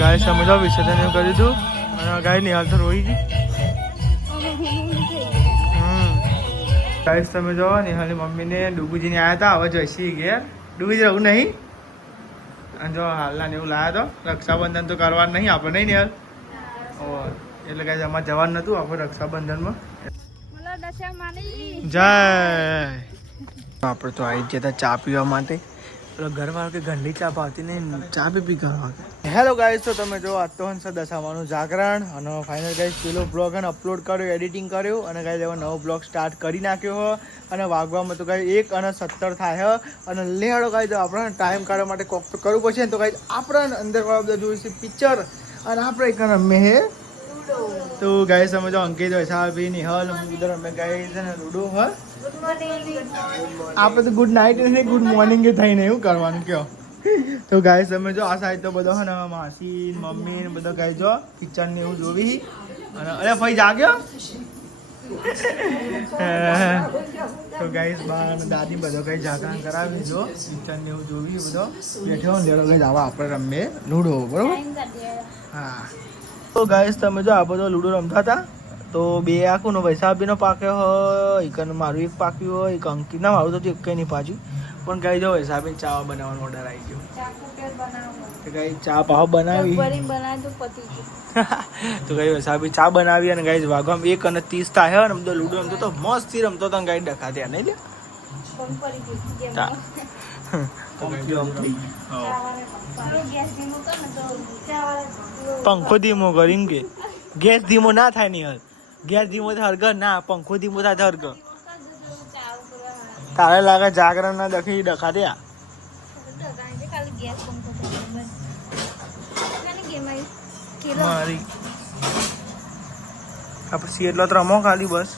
ગાય તમે જો વિસર્જન એવું કર્યું હતું અને ગાય નિહાલ તો રોઈ ગઈ. ગાય તમે જો નિહાલની મમ્મીને ડુબુજીને આવ્યા હતા. હવે જઈશી ઘેર. ડુબુજી રહું નહીં અને જો હાલના ને એવું લાવ્યા તો રક્ષાબંધન તો કરવાનું નહીં આપણે, નહીં નિહાલ? એટલે ગાય અમારે જવાનું નતું આપણે રક્ષાબંધનમાં. જય આપણે તો આવી ગયા હતા ચા પીવા માટે. ઘરવાળો કે ઘંટી ચા પાવતી નહીં, ચા પી કરવા. હેલો ગાઈસ, તો તમે જો આજ તો હંસ દશામાનું જાગરણ અને ફાઇનલ ગાઈસ પેલો બ્લોગ અને અપલોડ કર્યો, એડિટિંગ કર્યું અને ગાઈસ એવો નવો બ્લોગ સ્ટાર્ટ કરી નાખ્યો અને વાગવામાં તો ગાઈસ 1:17 થાય અને લેડો ગાઈસ આપણે ટાઈમ કાઢવા માટે કોક તો કરવું પડશે ને. તો ગાઈસ આપણે અંદર વાળા બધા જોઈશે પિક્ચર અને આપણે એક રમે હે તો ગાઈસ અમે જો અંકિત વૈશાલભાઈ નિહલ ઉધર અમે ગાઈસ ને લૂડો હોય. આપણે તો ગુડ નાઇટ ને ગુડ મોર્નિંગ થઈને એવું કરવાનું કયો. તો ગાઈસ અમે જો આ સાઈડ તો બધો હે ને માસી મમ્મી ને બધો ગાઈસ જો પિક્ચર ને એવું જોવી અને અરે ભાઈ જાગ્યો. તો ગાઈસ બા અને દાદી બધો કઈ જાગરણ કરાવી જો પિક્ચર ને એવું જોવી બધો બેઠો ને લેડો ગાઈસ આવા આપણે રમીએ લૂડો, બરોબર? હા તો ગાઈસ તમે જો આ બધો લૂડો રમતા હતા તો બે આખું નો વૈશાબીનો પાક્યો હોય, એક મારું એક પાક્યું હોય, એક અંકિત ના મારું તો એક કઈ નહીં પાછું. પણ ગાઈ જો વૈશાબીને ચા બનાવવાનો ઓર્ડર આવી ગયો. ગાઈ ચા પાવ બનાવી તો ગાઈ વૈશાબી ચા બનાવી અને ગાઈ વાગવામાં 1:30 થાય અને બધો લૂડો રમતો તો મસ્તી રમતો તો ગાઈ ડખા ત્યાં નહીં લે પંખો ધીમો કરીને કે ગેસ ધીમો ના થાય નહીં. ગેસ ધીમો થાય હરગર ના, પંખો ધીમો થાય હરગર. તારે લાગે જાગરણ ના દખી ડખા દ્યા. મારી પછી એટલો તો રમો ખાલી બસ.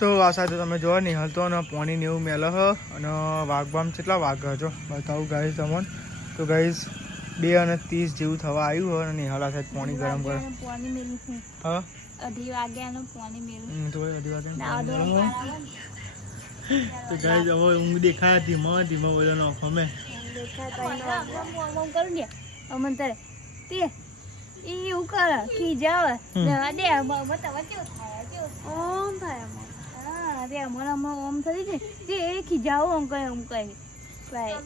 તો આ સાથે તમે જોવા નહીં હાલતો ને પાણી ને એવું મેલો હ અને વાઘબામ કેટલા વાઘ છો બતાવું ગાઈસ તમને. તો ગાઈસ 2:30 જેવું થવા આવ્યું હોય અને નિહાળ આ સાઈડ પાણી ગરમ કરે. હા 2:30 વાગ્યાનું પાણી મેલું તો 2:30 વાગ્યાનું. તો ગાઈસ હવે ઊંઘ દેખાય ધીમા ધીમા બધો નોખો મે એવું કરે ખીજાવ દે બતાવા કેવું થાય ઓમ થાય હા રે મને ઓમ થઈ છે જે એ ખીજાવ ઓમ કહે ભાઈ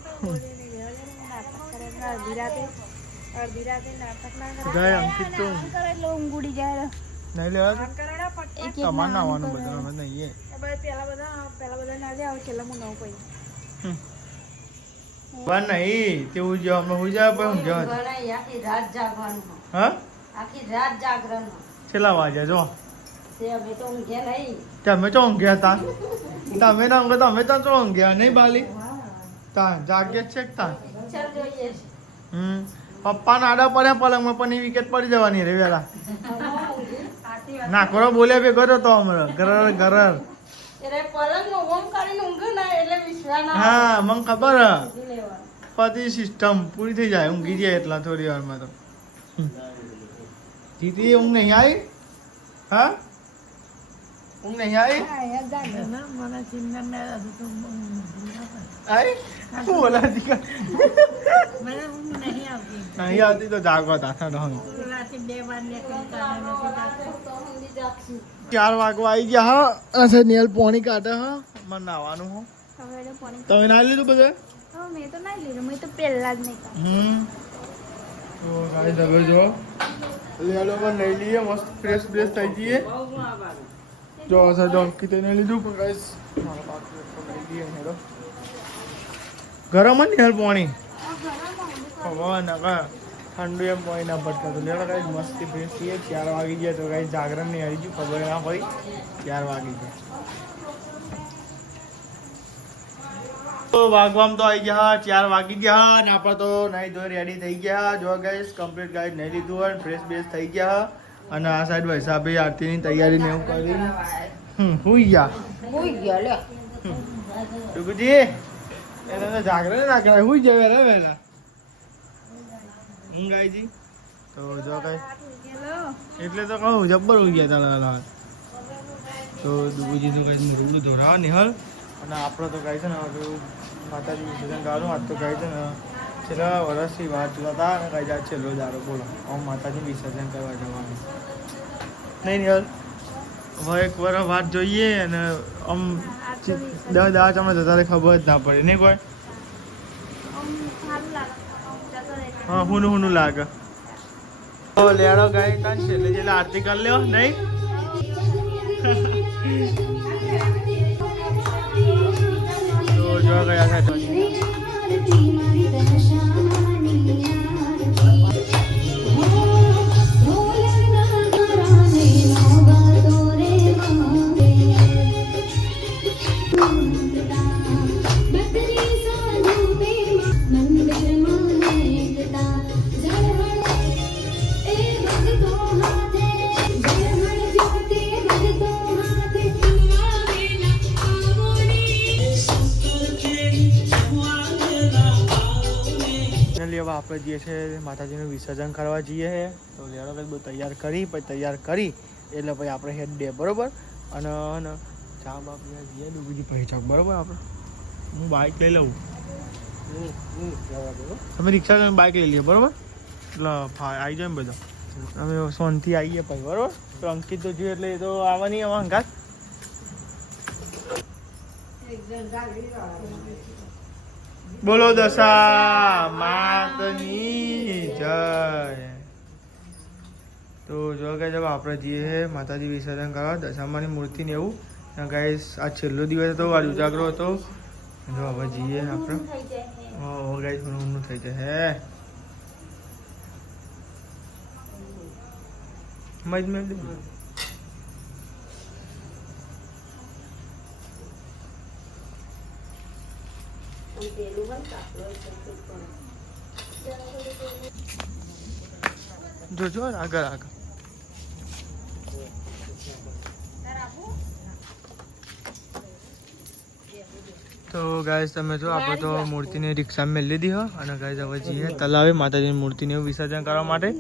અડધી રાતે નાટક ના કરે અંકિત તો કરે લો ઊંઘુડી જાય નહીં લેવા તમાર નાવાનું બધા અમે નહીં પેલા બધા ના જાય છેલ્લા હું નવ પઈ પણ નહીં તેવું જો અમે હોઈ જાય પણ ઊંઘ આખી રાત જાગવાનું. હા આખી રાત જાગરણ છેલ્લા વાગ્યા જો અમે તો ઊંઘ્યા નહીં. તમે તો ઊંઘ્યા તા તમે ના ઊંઘે તમે તો ઊંઘ્યા નહીં બાલી તા જાગ્યા છે તા પપ્પા ના આડા પડ્યા પલંગમાં પણ વિકેટ પડી જવાની રે વેલા નાખરો બોલ્યા બે ગયો તો હમણાં ગરર ગરર હા મને ખબર પતિ સિસ્ટમ પૂરી થઈ જાય ઊંઘી જાય એટલા થોડી વારમાં તો. જીતી ઊંઘ નહીં આવી? હા ઊંઘ નહીં આવી? નહીં આવતી તો જાગવા તા 4 વાગવા આવી ગયા. હા નેલ પોણી કાઢે હા મને નાવાનું હો. તમે ના લીધું બધે? મેં તો ના લીધું, મેં તો પહેલા જ નહીં કાઢ્યું. તો ગાઈસ હવે જો લેલો પણ લઈ લઈએ મસ્ત ફ્રેશ ફ્રેશ થઈ જઈએ. જો સર ડોંકી તો નહીં લીધું પણ ગાઈસ મારા બાકી લઈ લઈએ હેડો. ગરમ જ નહીં પાણી હવા ના ઠંડુ એમ પાણી ના પડતા તો લેલો ગાઈસ મસ્તી ફ્રેશ થઈએ. 4 વાગી ગયા તો ગાઈસ જાગરણ નહીં આવી ગયું ખબર ના પડી 4 વાગી ગયા. તો વાગવામાં તો આવી ગયા 4 વાગી ગયા અને આપણે તો નાઈ ધોઈ રેડી થઈ ગયા. જો ગાઈસ કમ્પ્લીટ ગાઈસ નહીં લીધું હોય ફ્રેશ બેસ થઈ ગયા અને આ સાઈડ વૈશાભાઈ આરતીની તૈયારી ને એવું કરી હુઈ ગયા લે ડુગુજી એને જાગરણ ના કરાય હુઈ જાય રે વેલા ઊંઘ આવી જી. તો જો ગાઈસ એટલે તો કહું જબ્બર ઉઈ ગયા તાલા. તો ડુગુજી તો કઈ રૂડ ધોરા નિહલ અને આપણે તો ગાય છે ને માતાજી વિસર્જન ગાવાનું આજ તો ગાય છે ને છેલ્લા વર્ષથી વાત જોતા અને કઈ જાય છેલ્લો દારો બોલો આમ માતાજી વિસર્જન કરવા જવાનું નહીં યાર હવે એક વાર વાત જોઈએ અને આમ 10 દાડા તમને જતા ખબર જ ના પડે નહીં કોઈ હા હુનું લાગે લેડો ગાય કાન છેલ્લે છેલ્લે આરતી કરી લ્યો નહીં તો જો ગયા થાય આપણે જઈએ છીએ માતાજીનું વિસર્જન કરવા જઈએ છે તો લેડો કંઈક બધું તૈયાર કરી એટલે પછી આપણે હેડ દે બરોબર અને ચા બાપ જઈએ બીજી પહેચાન બરોબર આપણે હું બાઇક લઈ લઉં તમે રિક્ષા લઈને બાઇક લઈ લઈએ બરોબર એટલે આવી જાય ને બધા અમે સોનથી આવીએ પછી બરોબર તો અંકિત તો જોઈએ એટલે એ તો આવવાની આવા અંગાત બોલો દશા માતની જય તો જો કે જब આપણે જઈએ માતાજી વિસર્જન કરવા દશામાની મૂર્તિ ને એવું ગાઈસ આ છેલ્લો દિવસ હતો આ ઉજાગરો હતો જો હવે જઈએ આપણે ગાઈસ ઊનું થઈ જાય હે મજ મેં જોજો આગળ તો ગાઈસ તમે જો આપણે તો મૂર્તિની રિક્ષામાં મેળ લીધી હો અને ગાઈસ હવે જઈએ તલાવે માતાજીની મૂર્તિને વિસર્જન કરવા માટે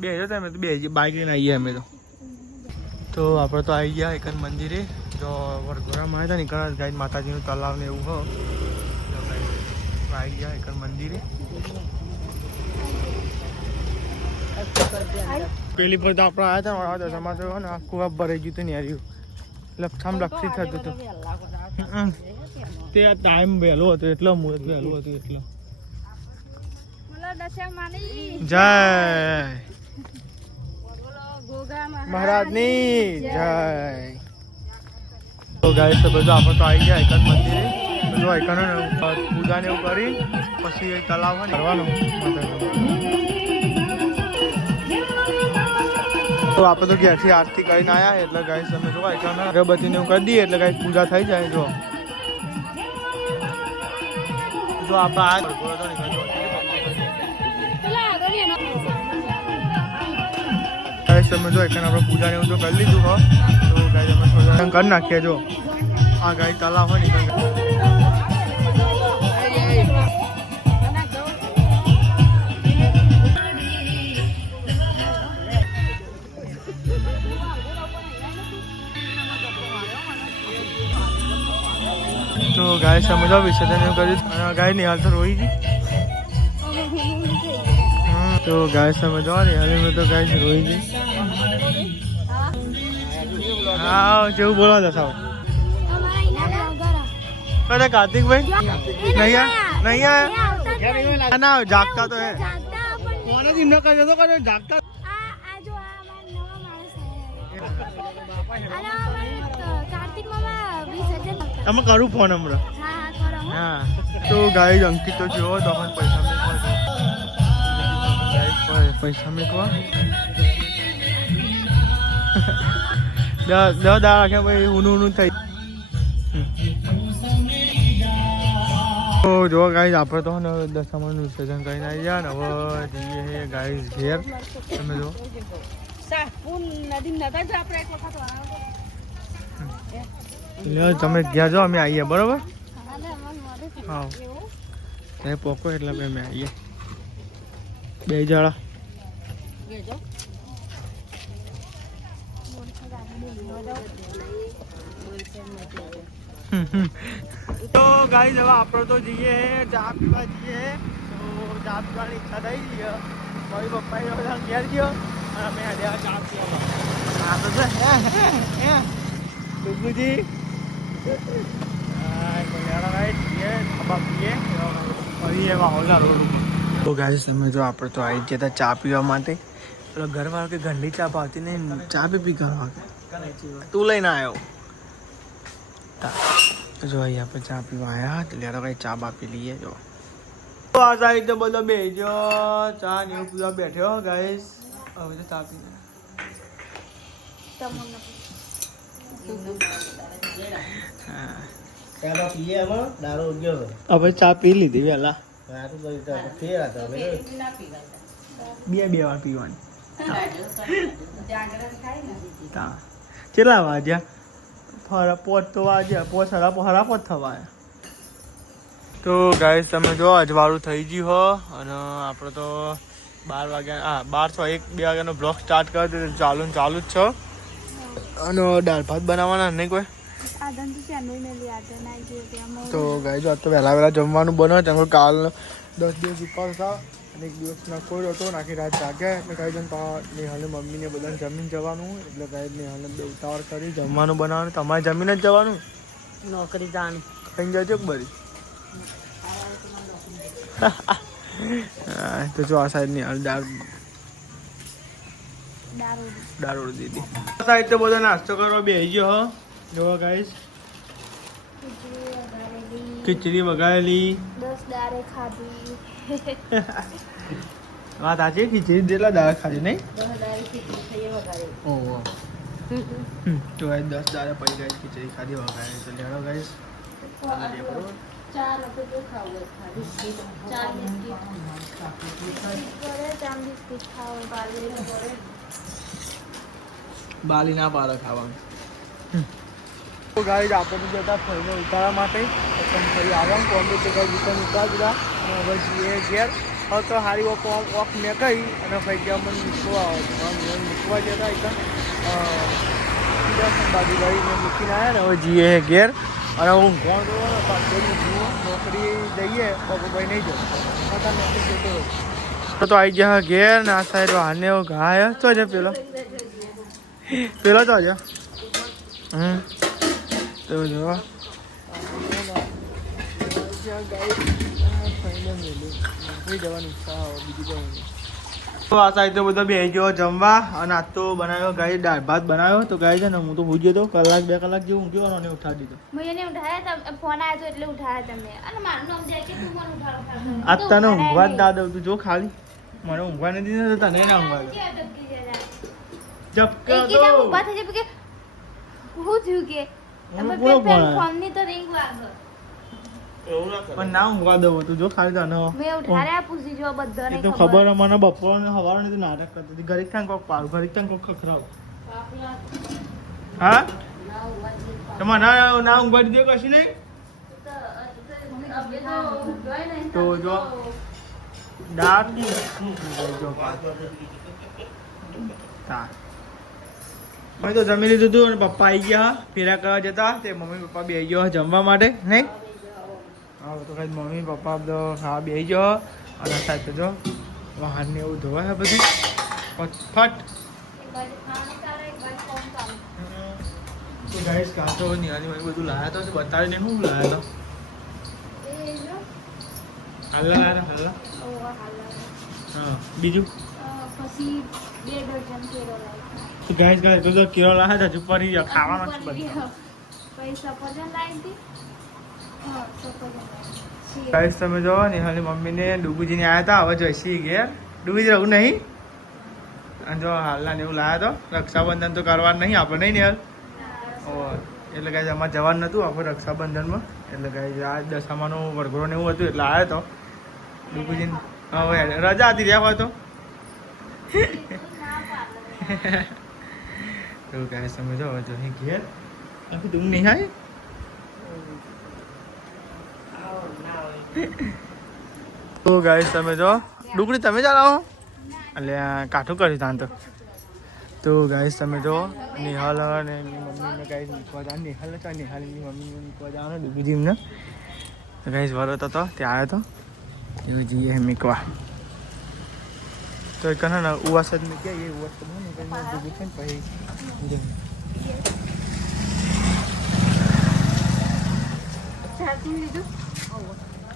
બે તમે તો બે બાઇક લઈને આવીએ અમે તો આપણે તો આવી ગયા એક મંદિરે જો વરઘોડામાં આવ્યા હતા ને ગાઈસ માતાજીનું તલાવ ને એવું હો આવી ગયા એક મંદિરે પેલી પર તો આપણે આવ્યા હતા દશામાં તો ને આખું આપ ભરાઈ ગયું હતું ને યાર લપઠામ લપસી થતું હતું તે ટાઈમ વહેલો હતો એટલો મુહૂર્ત વહેલું હતું એટલો જય મહારાજની જય તો ગાઈસ તો બધું આપણે તો આવી ગયા એક મંદિરે બધું આઈકનો પૂજા ને એવું કરી પછી તલાવ કરવાનું તો આપણે તો ઘેરથી આરતી કરીને આવ્યા એટલે ગાઈસ તમે જો આઈકનો અગરબત્તી ને એવું કરી દઈએ એટલે ગાઈસ પૂજા થઈ જાય જો આપણે આ તમે જો એક આપણે પૂજા ને એવું તો કરી લીધું હો તો ગાઈસ અમે થોડું કરી નાખીએ જો આ ગાય તલાવ હોય ને તો ગાય સમજો વિસર્જન એવું કર્યું અને ગાય નિહાલ તો રોઈ ગઈ તો ગાય સમજો નિહાલ તો ગાય રોઈ ગઈ હા જેવું બોલો દસાવ कदा कार्तिक भाई नहीं आया ना जागता तो है कोने दिन कर दो कर जागता તમે કરું ફોન હમણાં હા તો ગાઈસ અંકિત તો જો તમને પૈસા મેકવા દસ દાડા રાખ્યા ભાઈ ઊનું થઈ તો જો ગાઈસ આપણે તો ને દશામાનું વિસર્જન કરીને આવી ગયા ને હવે જઈએ ગાઈસ ઘેર તમે જો તમે ઘેર જાઓ અમે આવીએ બરોબર હા ત્યાં પોકો એટલે અમે આવીએ બે જણા તો ગાઈસ હવે આપણે તો જઈએ ચા પીવા જઈએ ચા પીવાની ઈચ્છા થઈ ગઈ છે. મારી પપ્પાએ બધા ઘેર ગયો અને અમે હડ્યા ચા પીવા. આ તો છે ડુગુજી તો ગાઈસ તમે જો આપણે તો આવી ગયા હતા ચા પીવા માટે. પેલો ઘરવાળો કે ઘરની ચા પાવતી નહીં, ચા પી કરવા તું લઈને આવ્યો. જો અહીં આપણે ચા પીવા આવ્યા તો લેરો કઈ ચા બા પી લઈએ. જો આ સાઈડ તો બધો બેસજો ચા ને એવું પીવા બેઠ્યો ગાઈસ. હવે તો ચા પી હવે ચા પી લીધી વેલા. બે વાર પીવાની. કેટલા વાગ્યા? પોત તો વાગ્યા, પોત થવા. તો ગાઈસ તમે જો અજવાળું થઈ ગયું હો અને આપણે તો 12 વાગ્યા 12:01 2 વાગ્યાનો બ્લોગ સ્ટાર્ટ કર્યો તો ચાલુ જ છે. અને દાળ ભાત બનાવવાના નહીં કોઈ. તો ગાઈસ આજ તો વહેલા જમવાનું બનાવે તેમ કાલ 10 દિવસ ઉપર હતા અને એક દિવસ કોઈ હતો નાખી રાત જાગ્યા એટલે ગાઈસ નેહાલે મમ્મીને બધાને જમીન જવાનું એટલે ગાઈસ નેહાલે બે ઉતાવળ કરી જમવાનું બનાવવાનું. તમારે જમીન જ જવાનું? નોકરી જાણ થઈ જજો બરી. તો જો આ સાઈડ ની દારૂ દીધી. આ સાઈડ તો બધો નાસ્તો કરવા બેસી ગયો હો. જોવા ગાઈસ ખીચડી વઘારેલી 10 દારે ખાધી. વાત સાચી, ખીચડી જેટલા દાળ ખાધી નહીં? 10 દારે ખીચડી ખાઈએ વઘારેલી. ઓહો તો ગાઈસ 10 દારે પડી ગાઈસ ખીચડી ખાધી વઘારેલી. તો લેડો ગાઈસ ચાર તો જો ખાવું ખાધી. ચાર બિસ્કિટ ખાવ બાલી ના પાડે ખાવાનું. તો ગાઈસ આપણે જતા ફરીને ઉતારવા માટે ફરી આવવાનું કોમ્બે તો ગાઈસ દુકાન ઉતાર દીધા અને હવે જઈએ ઘેર. હવે તો હારી વોક મેં કહી અને ભાઈ કે અમને મૂકવા જતા એકદમ બાજુ ગાડી મૂકીને આવ્યા ને હવે જઈએ ઘેર. અને હું કોણ નોકરી જઈએ ભાઈ નહીં જવું તો આવી ગયા ઘેર ને આ સાઈડ હાને ગાય તો છે પેલો તો છે. તો જો જવાની ઈચ્છા બીજું કઈ. તો આ સાઈડ તો બધો બેસી ગયો જમવા અને આજ તો બનાવ્યો ગાય દાળ ભાત બનાવ્યો. તો ગાય છે ને હું તો ભૂજ્યો તો 1 2 કલાક જેવું ઊંઘ્યો અને ઉઠાડી દીધો. મને ઉઠાયા તમે ફોન આવ્યો એટલે ઉઠાયા તમે. અને મારું નામ જાય કે તું મને ઉઠાડો. આજ તને ઊંઘવા જ ના દઉં. તું જો ખાલી મને ઊંઘવા નથી દીધો તને ના ઊંઘવા દઉં. જપકા તો ઊભા થઈ જાય કે હું થયું કે ફોન ની તો રિંગ વાગે પણ ના ઊંઘવા દઉં. તું જો ખાલી તને મેં ઉઠાડ્યા પૂછી જો બધાને તો ખબર મને બપોર ને હવારે નથી નાટક કરતી હતી. ઘડીક થાય કોક પાડું ઘડીક થાય કોક ખખરાવ. હા તો મને ના ઊંઘવા દીધો કશું નહીં. તો જો દાળ મેં તો જમી લીધું હતું અને પપ્પા આવી ગયા ફેરા કરવા જતા. તે મમ્મી પપ્પા બે ગયો જમવા માટે નહીં. હા તો કઈ મમ્મી પપ્પા બધો ખાવા બેસી ગયો અને સાથે જો વાહન ને એવું ધોવાય બધું ફટ. તો ગાઈસ કાં તો નિહાળી બધું લાયા તો બતાવીને શું લાયા તો હાલ્લા હા બીજું પછી 2 ડઝન કેળો લાવી. તો ગાઈસ બધો કેળો લાયા હજુ પડી ખાવાનો છે બધા. પછી સફરજન લાવી હતી. હા સફરજન. ગાઈસ તમે જો નિહાળી મમ્મીને ડુગુજીને આવ્યા હતા. હવે જોઈશી ઘેર. ડુગુજી રહું નહીં અને જો હાલના ને એવું લાયા તો રક્ષાબંધન તો કરવાનું નહીં આપણે નહીં નિહાળ. એટલે ગાઈસ અમારે જવાનું નહોતું આપણે રક્ષાબંધનમાં. એટલે ગાઈસ આ દશામાનું વરઘોડો ને એવું હતું એટલે આવ્યો તો ડુગુજીને. હવે રજા હતી રહ્યા હોય તો એવું ગાઈસ તમે જો જો અહીં ઘેર આખી તું નહીં આવે. તો ગાઈસ તમે જો ડુગડી તમે ચલાવો એટલે કાઠું કર્યું ત્યાં તો ગાઈસ તમે જો નિહાલ અને મમ્મીને ગાઈસ મૂકવા જવાનું. નિહાલ નિહાલની મમ્મીને મૂકવા જવાનું ડુગુજી એમને. તો ગાઈસ વરત હતો ત્યાં આવ્યો હતો એવું જઈએ મીકવા તો એ કને ને ઉવાસ જ મૂક્યા એ ઉવાસ તો બને કંઈ ભેગું છે ને પછી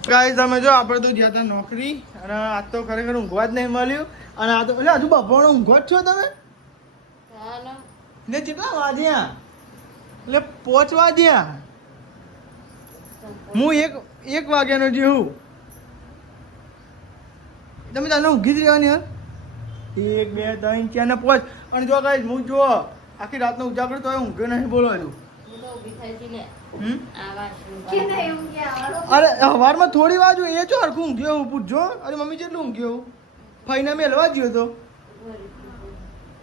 ગાઈસ તમે જો આપણે તો ગયા હતા નોકરી અને આજ તો ખરેખર ઊંઘવા જ નહીં મળ્યું અને આ તો એટલે હજુ બપોરનો ઊંઘો જ છો તમે ને કેટલા વાગ્યા એટલે 5 વાગ્યા હું એક વાગ્યાનો જેવું તમે તને ઊંઘી જ રહેવાની યાર 1 2 3 4 ને 5 અને જો ગાઈસ હું જો આખી રાતનો ઉજાગર તો ઊંઘ્યો નહીં બોલો હજુ અરે સવારમાં થોડી વાર જો એ જો હરખું ઊંઘ્યો હું પૂછજો અરે મમ્મી કેટલું ઊંઘ્યો ફઈને મેલવા ગયો તો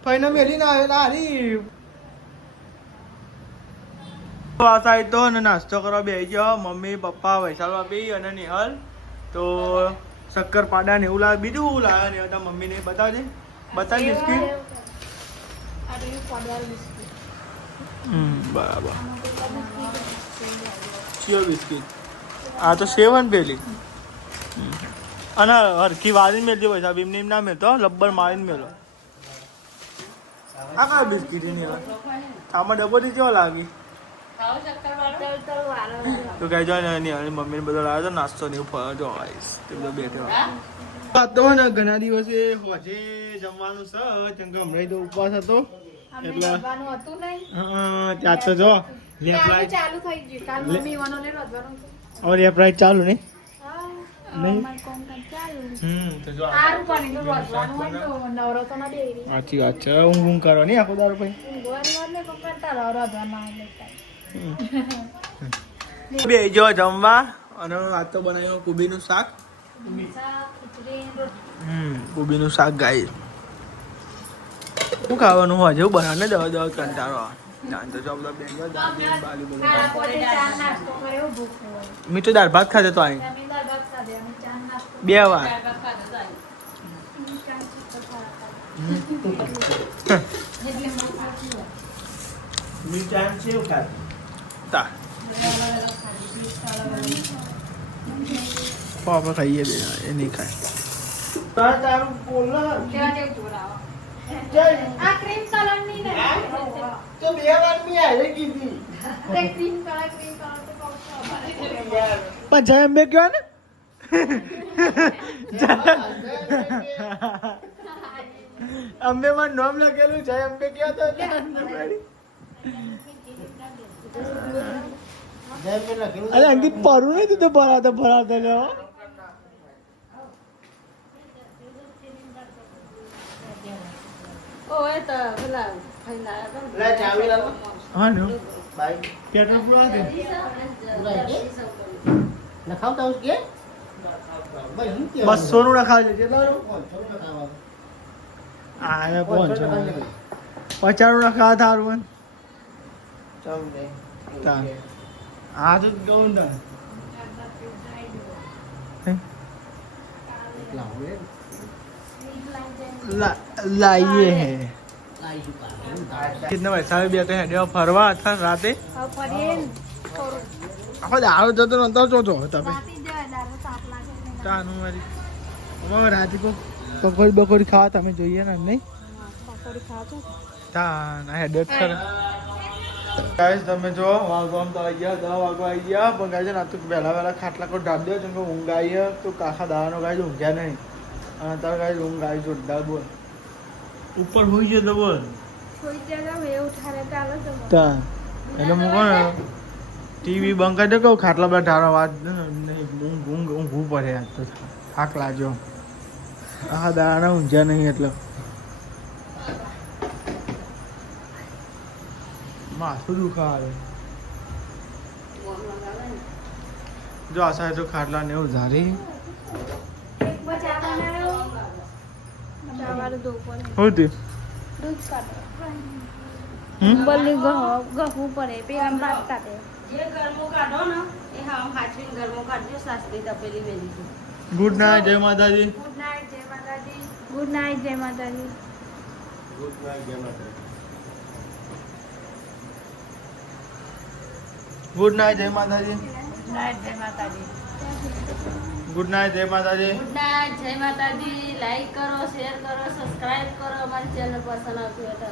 ફઈને મેલી ના આવે હારી આ સાઈડ તો ને નાસ્તો કરવા બેસી ગયો મમ્મી પપ્પા વૈશાલ ભાભી અને નિહાલ તો શક્કરપાડા ને એવું લાવે બીજું એવું લાવે ને હતા મમ્મીને બતાવજે બતાવી બિસ્કીટ બરાબર ચિયો બિસ્કીટ આ તો સેવન પેલી અને હરખી વાળીને મેળજો પૈસા ભીમ ને ના મેળતો લબ્બર મારીને મેળો આ કયા બિસ્કીટ એની આમાં ડબ્બોથી કેવો લાગી તો કઈ જો ને મમ્મીને બધો લાવ્યો તો નાસ્તો ને એવું ફળ જો તે બધો બેઠો તો ને ઘણા દિવસે હોજે જમવાનું છે ચંગા હમણાં તો ઉપવાસ હતો એટલે ત્યાં તો જો ચાલુ થઈ ગયું કાલ મમ્મી વનોને રોધવાનું और ये प्राइस चालू नहीं નહીં તો જો આરું પાણી તો રોધવાનું હોય તો નવરો તો ના દેરી अच्छी बात है ઊંઘ કરો નહીં આખો દારૂ ભાઈ ઊંઘવાની વાત ને પકડતા રહો રોધવાનું આવે બે જો જમવા અને આ તો બનાવ્યો કુબીનું શાક કુબીનું શાક ગાય શું ખાવાનું હોય જેવું બનાવને દવા કંટાળો તો જો બધા બેન બાલી બોલો મેં તો દાળ ભાત ખાધે તો અહીં 2 વાર આપણે ખાઈએ બે એ નહીં ખાય તારું બોલ આ ક્રીમ કલર ની ને તો 2 વાર મી આલે કીધી તે ક્રીમ કલર તો પણ જય અંબે કયો ને અંબે માં નામ લખેલું જય અંબે કયો તો અરે અંકિત પરું નહીં તું ભરાતા લ્યો હા નો પેટ્રોલ પૂરા દે લખાવતા હું કે 200 નું લખાવજે કેટલા આ 500 50 નું લખાવ થારું આ તો ગૌન लाइए है कितने पैसा भी आते हैं फरवा था राते આખો દાડો જતો નતો જોતો તમે તાનું મારી અમાર રાતે પકોડી બકોડી ખાવા તમે જોઈએ ને નહીં તા ના હેડ કર ગાઈસ તમે જો વાગવામ તો આવી ગયા 10 વાગવા આવી ગયા પણ ગાઈસ ના તો વહેલા ખાટલા કો ઢાળ દે ચંગો ઊંઘ આવી તો કાખા દાવાનો ગાઈસ ઊંઘ્યા નહીં અને તાર ગાઈસ ઊંઘ આવી જોરદાર બોલ ઉપર હોઈ ગયો તો બોલ કોઈ જગ્યા મે ઉઠારે ચાલો તો તા એટલે હું કોણ ટીવી બંધ કરી દે કહું ખાટલા પર ઢાળો વાત ઊંઘવું પડે યાર તો થાક લાગ્યો આ દાણા ઊંઘ્યા નહીં એટલે માથું દુખાવે જો આ સાઈડ તો ખાટલા ને એવું ધારી એક બચા બનાવ્યો ચાવાળ દો પડે હું તે દૂધ કાઢો બલ્લી ગહું પડે પેલા ભાત કાઢે જે ગરમો કાઢો ને એ હા હાચવીને ગરમો કાઢજો સાસરી તપેલી મેલી ગુડ નાઇટ જય માતાજી ગુડ નાઇટ જય માતાજી ગુડ નાઇટ જય માતાજી ગુડ નાઇટ જય માતાજી ગુડ નાઇટ જય માતાજી નાઇટ જય માતાજી ગુડ નાઇટ, જય માતાજી. ગુડ નાઇટ, જય માતાજી. લાઈક કરો, શેર કરો, સબસ્ક્રાઇબ કરો અમારી ચેનલ પસંદ આવતી હોય તો.